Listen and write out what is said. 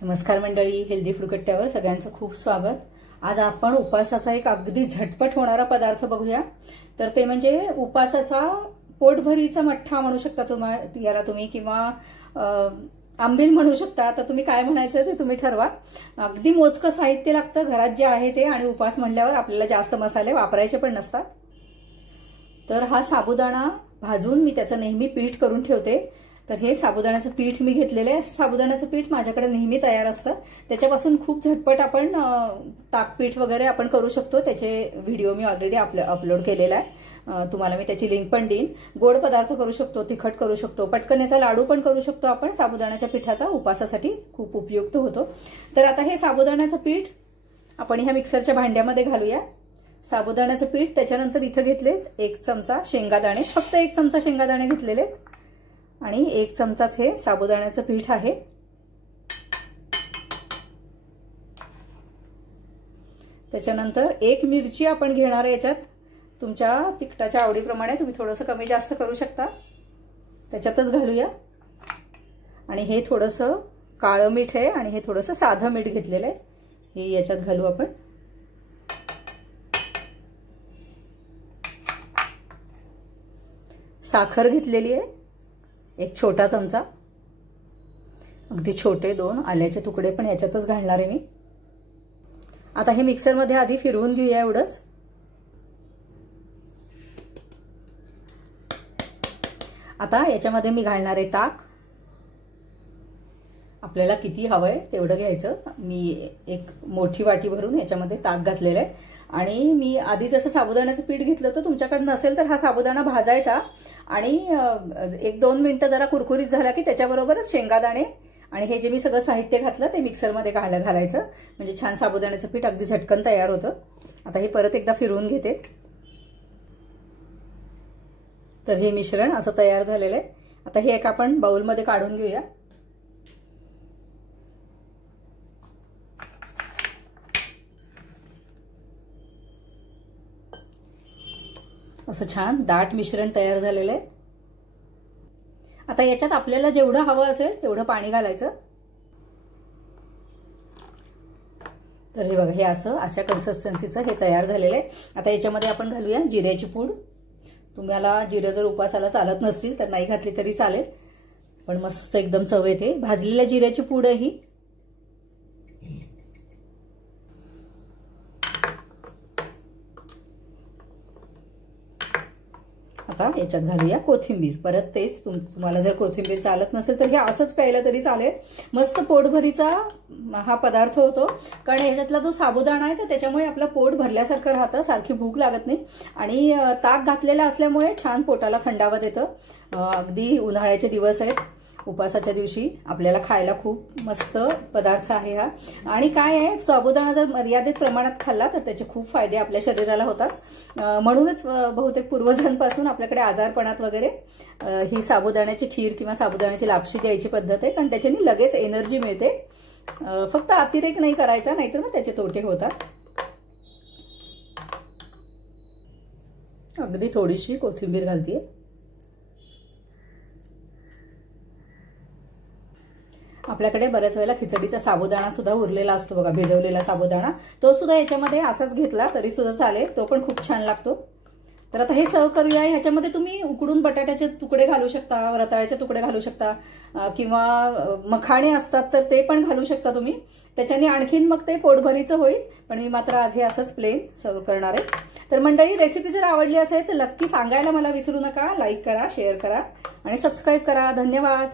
नमस्कार मंडळी, healthy food कट्ट्यावर सगळ्यांचं खूप स्वागत। आज आपण उपासाचा एक अगदी झटपट होणारा पदार्थ बघूया। तर ते म्हणजे उपासाचा पोटभरीचा मठ्ठा म्हणू शकता याला तुम्ही, किंवा आंबील म्हणू शकता। तर तुम्ही काय म्हणायचं ते तुम्ही ठरवा। अगदी मोजकं साहित्य लागतं घरात जे आहे ते, आणि उपास म्हणल्यावर आपल्याला जास्त मसाले वापरायचे पण नसतात। तर हा साबुदाणा भाजून मी त्याचं नेहमी पीठ करून ठेवते। तर हे साबुदाण्याचं पीठ मी घेतलेलं आहे। साबुदाण्याचं पीठ माझ्याकडे नेहमी तयार असतं। त्याच्यापासून खूप झटपट आपण ताकपीठ वगैरे आपण करू शकतो। त्याचे व्हिडिओ मी ऑलरेडी अपलोड केलेला आहे, तुम्हाला मी त्याची लिंक पण देईन। गोड पदार्थ करू शकतो, तिखट करू शकतो, पटकन याचा लाडू पण करू शकतो आपण। साबुदाण्याच्या पिठाचा उपासासाठी खूप उपयुक्त होतो। तर आता हे साबुदाण्याचं पीठ आपण ह्या मिक्सरच्या भांड्यामध्ये घालूया। साबुदाण्याचं पीठ, त्याच्यानंतर इथं घेतले 1 चमचा शेंगादाणे, फक्त 1 चमचा शेंगादाणे घेतलेले, आणि 1 चमचाच हे साबुदाण्याचं पीठ आहे। त्याच्यानंतर 1 मिरची आपण घेणार आहे याच्यात। तुमच्या तिखटाच्या आवडीप्रमाणे तुम्ही थोडंसं कमी जास्त करू शकता, त्याच्यातच घालूया। आणि हे थोडंसं काळं मीठ आहे, आणि हे थोडंसं साधं मीठ घेतलेलं आहे, हे याच्यात घालू आपण। साखर घेतलेली आहे 1 छोटा चमचा, अगदी छोटे 2 आल्याचे तुकडे पण याच्यातच घालणार आहे मी। आता हे मिक्सर मध्ये आधी फिरवून घेऊया एवढंच। आता याच्यामध्ये मी घालणार आहे ताक। आपल्याला किती हवंय तेवढं घ्यायचं। मी 1 मोठी वाटी भरून याच्यामध्ये ताक घातलेलं आहे। आणि मी आधी जसं साबुदाण्याचं पीठ घेतलं होतं, तुमच्याकडे नसेल तर हा साबुदाणा भाजायचा, आणि 1-2 मिनिटं जरा कुरकुरीत झाला की त्याच्याबरोबरच शेंगादाणे आणि हे जे मी सगळं साहित्य घातलं ते मिक्सरमध्ये घालायचं, म्हणजे छान साबुदाण्याचं पीठ अगदी झटकन तयार होतं। आता हे परत एकदा फिरवून घेते। तर हे मिश्रण असं तयार झालेलं आहे। आता हे एक आपण बाउलमध्ये काढून घेऊया। असं छान दाट मिश्रण तयार झालेलं आहे। आता याच्यात आपल्याला जेवढं हवं असेल तेवढं पाणी घालायचं। तर हे बघा, हे अशा कन्सिस्टन्सीचं हे तयार झालेलं आहे। आता याच्यामध्ये आपण घालूया जिऱ्याची पूड। तुम्हाला जिरे जर उपासाला चालत नसतील तर नाही घातली तरी चालेल, पण मस्त एकदम चव येते। भाजलेल्या जिऱ्याची पूड आहे ही। आता याच्यात घालूया कोथिंबीर। परत तेच, तुम्हाला जर कोथिंबीर चालत नसेल तर हे असंच प्यायला तरी चालेल। मस्त पोटभरीचा हा पदार्थ होतो, कारण याच्यातला जो साबुदाणा आहे तर त्याच्यामुळे आपलं पोट भरल्यासारखं राहतं, सारखी भूक लागत नाही। आणि ताक घातलेला असल्यामुळे छान पोटाला थंडावा देतं। अगदी उन्हाळ्याचे दिवस आहेत, उपासाच्या दिवशी आपल्याला खायला खूप मस्त पदार्थ आहे हा। आणि काय आहे, साबुदाणा जर मर्यादित प्रमाणात खाल्ला तर त्याचे खूप फायदे आपल्या शरीराला होतात। म्हणूनच बहुतेक पूर्वजांपासून आपल्याकडे आजारपणात वगैरे ही साबुदाण्याची खीर किंवा साबुदाण्याची लापशी द्यायची पद्धत आहे, कारण त्याच्याने लगेच एनर्जी मिळते। फक्त अतिरेक नाही करायचा, नाहीतर मग त्याचे तोटे होतात। अगदी थोडीशी कोथिंबीर घालतेय। आपल्याकडे बऱ्याच वेळेला खिचडीचा साबुदाणा सुद्धा उरलेला असतो बघा, भिजवलेला साबुदाणा, तो सुद्धा याच्यामध्ये असाच घेतला तरी सुद्धा चालेल, तो पण खूप छान लागतो। तर आता हे सर्व करूया। ह्याच्यामध्ये तुम्ही उकडून बटाट्याचे तुकडे घालू शकता, रताळ्याचे तुकडे घालू शकता, किंवा मखाणे असतात तर ते पण घालू शकता तुम्ही। त्याच्याने आणखीन मग ते पोटभरीचं होईल, पण मी मात्र आज हे असंच प्लेन सर्व करणार आहे। तर मंडळी, रेसिपी जर आवडली असेल तर नक्की सांगायला मला विसरू नका। लाईक करा, शेअर करा आणि सबस्क्राईब करा। धन्यवाद।